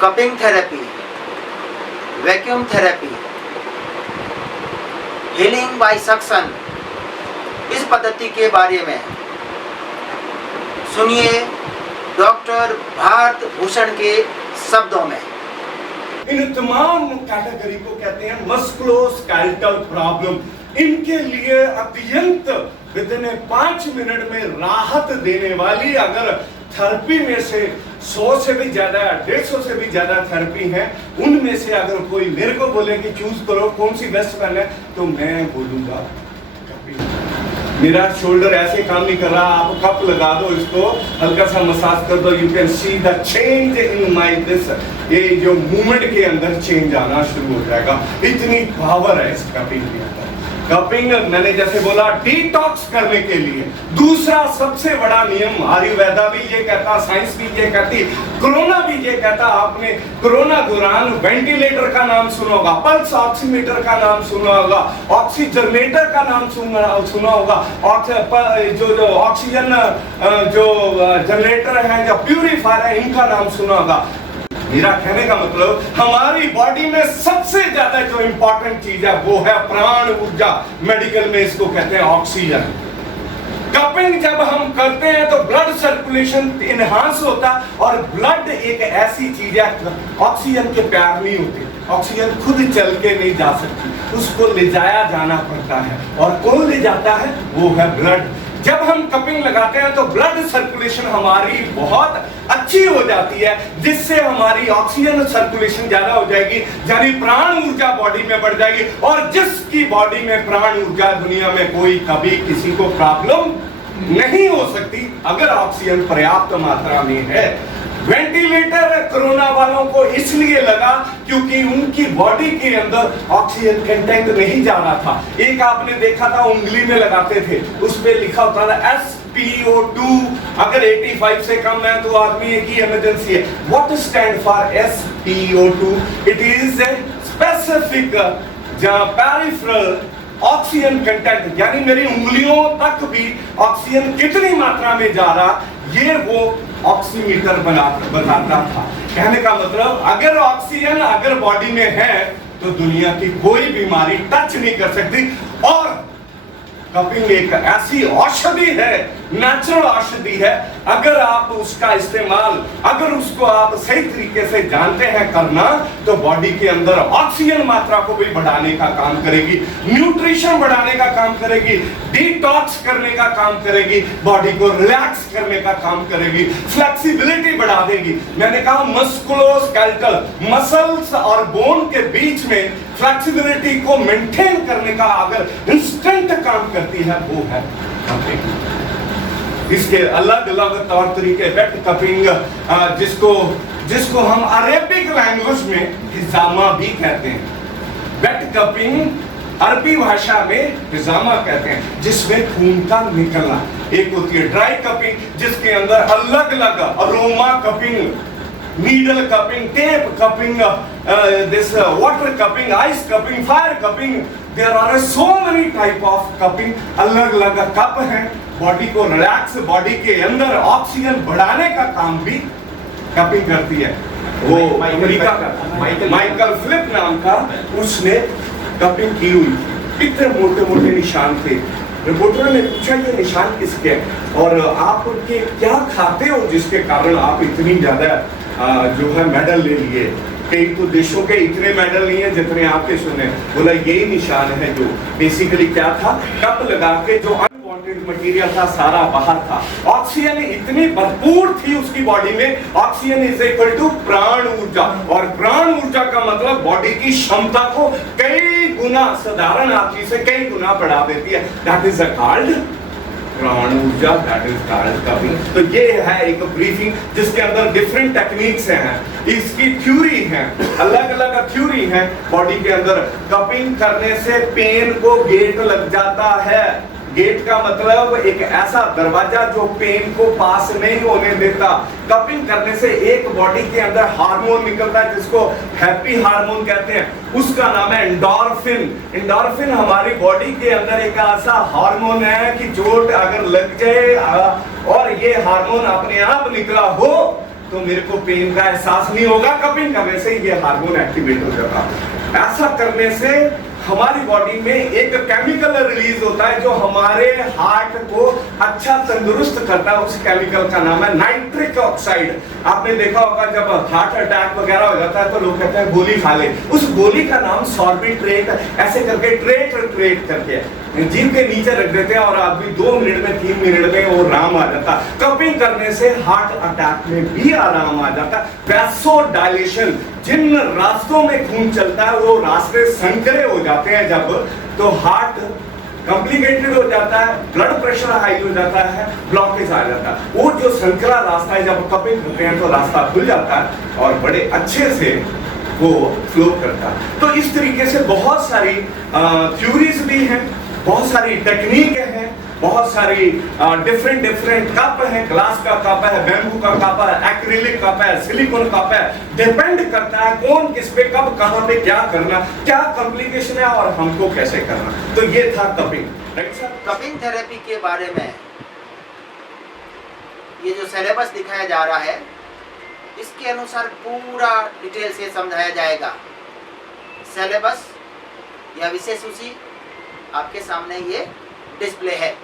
Cupping therapy, vacuum therapy, healing by suction, इस पद्धति के बारे में सुनिए डॉक्टर भारत भूषण के शब्दों में। इन तमाम कैटेगरी को कहते हैं मस्कुलोस्केलेटल प्रॉब्लम। इनके लिए अत्यंत विदिन 5 मिनट में राहत देने वाली अगर थेरेपी में से 100 से भी ज्यादा 150 से भी ज्यादा थेरेपी है, उनमें से अगर कोई मेरे को बोले कि चूज करो कौन सी बेस्ट पहन है, तो मैं बोलूंगा मेरा शोल्डर ऐसे काम नहीं कर रहा, आप कप लगा दो, इसको हल्का सा मसाज कर दो, you can see the change in my this, ये जो मूवमेंट के अंदर चेंज आना शुरू हो जाएगा। इतनी पावर है इस कपिंग के अंदर। कपिंग मैंने जैसे बोला डिटॉक्स करने के लिए दूसरा सबसे बड़ा नियम, आयुर्वेदा भी ये कहता, साइंस भी ये कहती, कोरोना भी ये कहता। आपने कोरोना दौरान वेंटिलेटर का नाम सुना होगा, पल्स ऑक्सीमीटर का नाम सुना होगा, ऑक्सीजनेटर का नाम सुना होगा, जो ऑक्सीजन जो जनरेटर है, जो प्यूरिफायर है, इनका नाम सुना होगा। मेरा कहने का मतलब हमारी बॉडी में सबसे ज्यादा जो इंपॉर्टेंट चीज है वो है प्राण ऊर्जा। मेडिकल में इसको कहते हैं ऑक्सीजन। कपिंग जब हम करते हैं तो ब्लड सर्कुलेशन इनहांस होता, और ब्लड एक ऐसी चीज है, ऑक्सीजन के प्यार नहीं होते, ऑक्सीजन खुद चल के नहीं जा सकती, उसको ले जाया जाना पड़ता है, और कौन ले जाता है, वो है ब्लड। जब हम कपिंग लगाते हैं तो ब्लड सर्कुलेशन हमारी बहुत अच्छी हो जाती है, जिससे हमारी ऑक्सीजन सर्कुलेशन ज्यादा हो जाएगी, यानी प्राण ऊर्जा बॉडी में बढ़ जाएगी। और जिसकी बॉडी में प्राण ऊर्जा, दुनिया में कोई कभी किसी को प्रॉब्लम नहीं हो सकती अगर ऑक्सीजन पर्याप्त मात्रा में है। वेंटिलेटर कोरोना वालों को इसलिए लगा क्योंकि उनकी बॉडी के अंदर ऑक्सीजन कंटेंट नहीं जा रहा था। एक आपने देखा था उंगली में लगाते थे, उस पे लिखा होता था SpO2, अगर 85 से कम है तो आदमी की इमरजेंसी है। What stand for SpO2? It is a specific peripheral oxygen content, यानी मेरी उंगलियों तक भी ऑक्सीजन कितनी मात्रा में जा रहा, ये वो ऑक्सीमीटर बताता था। कहने का मतलब अगर ऑक्सीजन अगर बॉडी में है तो दुनिया की कोई बीमारी टच नहीं कर सकती। और कपिंग एक ऐसी औषधि है, नेचुरल औषधि है, अगर आप उसका इस्तेमाल, अगर उसको आप सही तरीके से जानते हैं करना, तो बॉडी के अंदर ऑक्सीजन मात्रा को भी बढ़ाने का काम करेगी, न्यूट्रिशन बढ़ाने का काम करेगी, डिटॉक्स करने का काम करेगी, बॉडी को रिलैक्स करने का काम करेगी, फ्लेक्सिबिलिटी बढ़ा देगी। मैंने कहा मस्कुलोस्केलेटल, मसल्स और बोन के बीच में फ्लेक्सिबिलिटी को मेंटेन करने का अगर इंस्टेंट काम करती है वो है कपिंग। इसके अलग अलग तौर तरीके, वेट कपिंग, जिसको हम अरेबिक लैंग्वेज में हिजामा भी कहते हैं। वेट कपिंग अरबी भाषा में हिजामा कहते हैं, जिसमें खून का निकलना। एक होती है ड्राई कपिंग, जिसके अंदर अलग अलग aroma cupping, needle cupping, tape cupping, this water cupping, ice cupping, fire cupping, there are so many type of cupping। अलग अलग कप हैं, बॉडी को रिलैक्स, बॉडी के अंदर ऑक्सीजन बढ़ाने का काम भी कपिंग करती है। वो अमेरिका का माइकल फिलिप नाम का, उसने कपिंग की हुई थी। इतने मोटे मोटे निशान थे। रिपोर्टर ने पूछा ये निशान किसके हैं और आप उनके क्या खाते हो जिसके कारण आप इतनी ज्यादा जो है मेडल ले लिए। कई तो देशों के इतने मेडल नहीं है जितने आपके सुने। बोला यही निशान है, जो बेसिकली क्या था, कप लगा के जो अनवांटेड मटेरियल था सारा बाहर था। ऑक्सीजन इतनी भरपूर थी उसकी बॉडी में, ऑक्सीजन इज इक्वल टू प्राण ऊर्जा, और प्राण ऊर्जा का मतलब बॉडी की क्षमता को कई गुना, साधारण आदमी से कई गुना बढ़ा देती है। दैट इज कॉल्ड प्राण ऊर्जा, दैट इज कॉल्ड कपिंग। तो ये है एक ब्रीथिंग जिसके अंदर डिफरेंट टेक्निक्स हैं, इसकी थ्योरी है, अलग अलग थ्योरी है बॉडी के अंदर। कपिंग करने से पेन को गेट लग जाता है। गेट का मतलब एक ऐसा दरवाजा जो पेन को पास नहीं होने देता। कपिंग करने से एक बॉडी के अंदर हार्मोन निकलता है जिसको हैप्पी हार्मोन कहते हैं, उसका नाम है एंडोर्फिन। एंडोर्फिन हमारी बॉडी के अंदर एक ऐसा हार्मोन है कि चोट अगर लग जाए और ये हार्मोन अपने आप निकला हो तो मेरे को पेन का एहसास नहीं होगा। कपिंग करने से ये हार्मोन एक्टिवेट हो जाता। ऐसा करने से हमारी बॉडी में एक केमिकल रिलीज होता है जो हमारे हार्ट को अच्छा तंदुरुस्त करता है। उस केमिकल का नाम है नाइट्रिक ऑक्साइड। आपने देखा होगा जब हार्ट अटैक वगैरह हो जाता है तो लोग कहते हैं गोली खा ले। उस गोली का नाम सॉर्बिट्रेट, ऐसे करके ट्रेट करके जीभ के नीचे रख देते हैं और आदमी 2 मिनट में 3 मिनट में वो आराम आ जाता। कपिंग करने से हार्ट अटैक में भी आराम आ जाता। वैसोडाइलेशन, जिन रास्तों में खून चलता है वो रास्ते संकरे हो जाते हैं जब, तो हार्ट कॉम्प्लिकेटेड हो जाता है, ब्लड प्रेशर हाई हो जाता है, ब्लॉकेज आ जाता है। वो जो संकरा रास्ता है जब कपिंग करते हैं तो रास्ता खुल जाता है और बड़े अच्छे से वो फ्लो करता है। तो इस तरीके से बहुत सारी थ्योरीज भी हैं, बहुत सारी टेक्निक है, बहुत सारी डिफरेंट कप है। ग्लास का कप है, बैम्बू का कप है, एक्रिलिक कप है, सिलिकॉन कप है। डिपेंड करता है कौन किस पे कब कहां पे क्या करना, क्या कॉम्प्लिकेशन है और हमको कैसे करना। तो ये था cupping. Right sir? Cupping therapy के बारे में ये जो सिलेबस दिखाया जा रहा है इसके अनुसार पूरा डिटेल से समझाया जाएगा। सिलेबस या विषय सूची आपके सामने ये डिस्प्ले है।